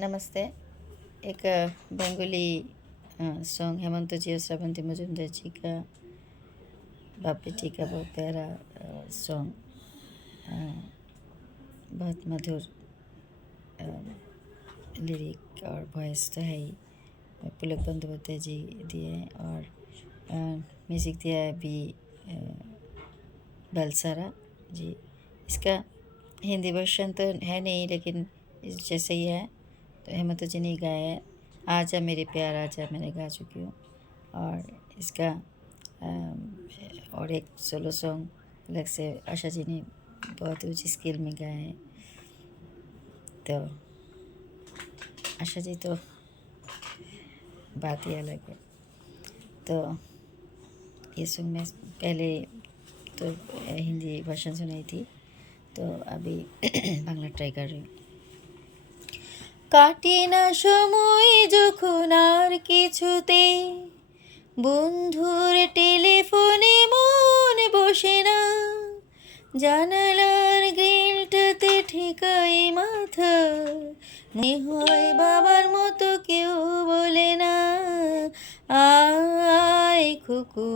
नमस्ते। एक बंगाली सॉन्ग हेमंत जी और श्रावंती मजुमदार जी का बाप बेटी का बहुत प्यारा सॉन्ग, बहुत मधुर लिरिक और वॉइस तो है ही। पुलक बंदोपाध्याय जी दिए हैं और म्यूज़िक दिया है बी बलसारा जी। इसका हिंदी वर्जन तो है नहीं, लेकिन जैसे ही है तो हेमंत जी ने गाया है। आजा मेरे प्यार आजा मैंने गा चुकी हूँ। और इसका और एक सोलो सॉन्ग अलग से आशा जी ने बहुत ऊँची स्केल में गाया है। तो आशा जी तो बात ही अलग है। तो ये सॉन्ग मैं पहले तो हिंदी वर्जन सुनाई थी, तो अभी बांग्ला ट्राई कर रही हूँ। কাটে না সময় যখন আর কিছুতে, বন্ধুর টেলিফোনে মন বসে না, জানালার গ্রিলটাতে ঠেকাই মাথা, মনে হয় বাবার মতো কেউ বলে না, আয় খুকু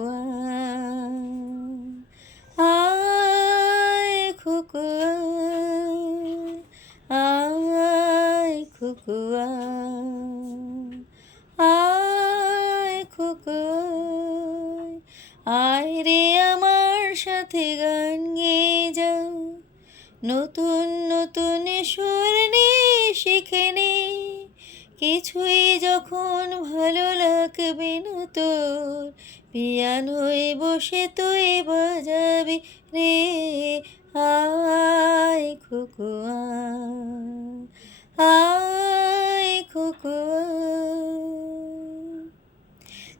আয় খুকু আয় খুকু আয় খুকু আয় রে আমার সাথে গান গেয়ে যাও, নতুন নতুন সুর নিয়ে শিখে নে, কিছুই যখন ভালো লাগবে না তোর, পিয়ানোয় বসে তুই বাজাবি রে, আয় খুকু আয় খুকু।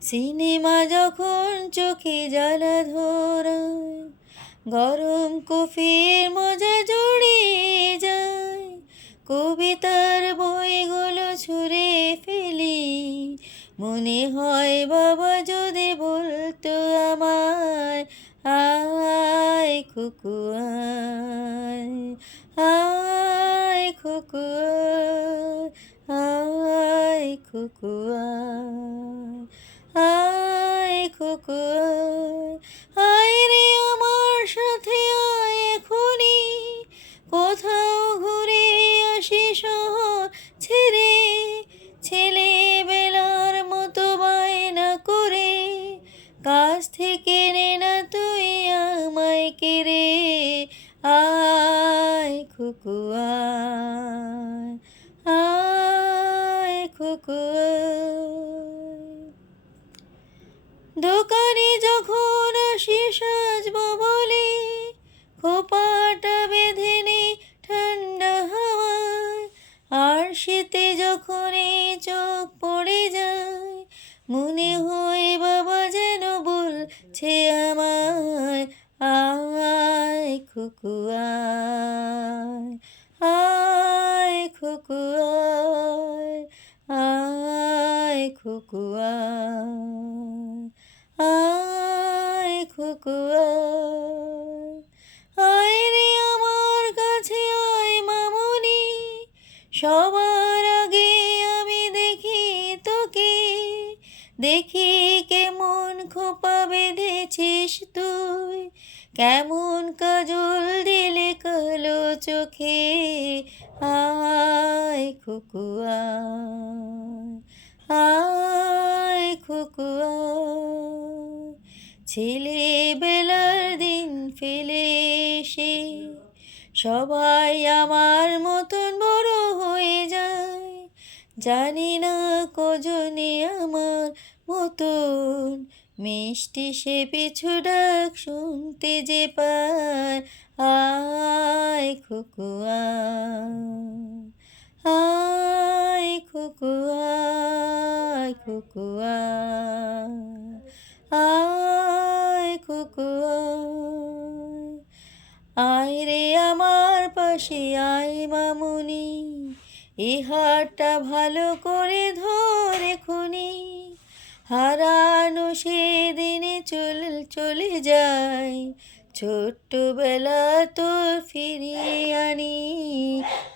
সিনেমা যখন চোখে জ্বালা ধরায়, গরম কফির মজা জড়িয়ে যায়, কবিতার বইগুলো ছুঁড়ে ফেলি, মনে হয় বাবা যদি বলতো আমায়, আয় খুকু আয় খুকু আয় খুকু আয় খুকু আয় রে আমার সাথে আয় এখনি, কোথাও ঘুরে আসি শহর ছেড়ে, ছেলেবেলার মতো বায়না করে, কাছ থেকে নে না তুই আমায় কেড়ে, আয় খুকু আয় খুকু। দোকানে যখন আসি সাজবো বলে, খোপাটা বেঁধে নে ঠান্ডা হাওয়ায়, আর শীতে যখন চোখ পড়ে যায়, মনে হয় বাবা যেন বলছে আমায়, আয় খুকু আয় খুকু আয় খুকু আয় খুকু আয় রে আমার কাছে আয় মামুনি, সবার আগে আমি দেখি তোকে, দেখি কেমন খোপা বেঁধেছিস তুই, কেমন কাজল দিলে কালো চোখে, আয় খুকু আয় খুকু ছেলেবেলার দিন ফেলে এসে সবাই আমার মতন বড় হয়ে যায়, জানি না কজনে আমার মতন মিষ্টি সে পিছু ডাক শুনতে যে পায়, আয় খুকু আয় খুকু আয় খুকু আয় খুকু আয় রে আমার পাশে আয় মামুনি, এ হাতটা ভালো করে ধরে খুনি, হারানো সেদিনে চলে যায়, ছোট্টবেলা তোর ফিরিয়ে আনি,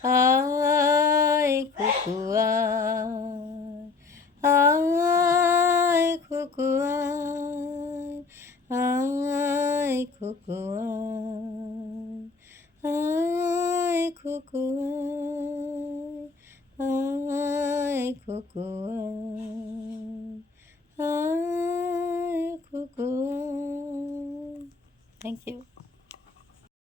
আয় খুকু আয় খুকু আয় খুকু আয় খুকু আয় খুকু আয় খুকু। Thank you.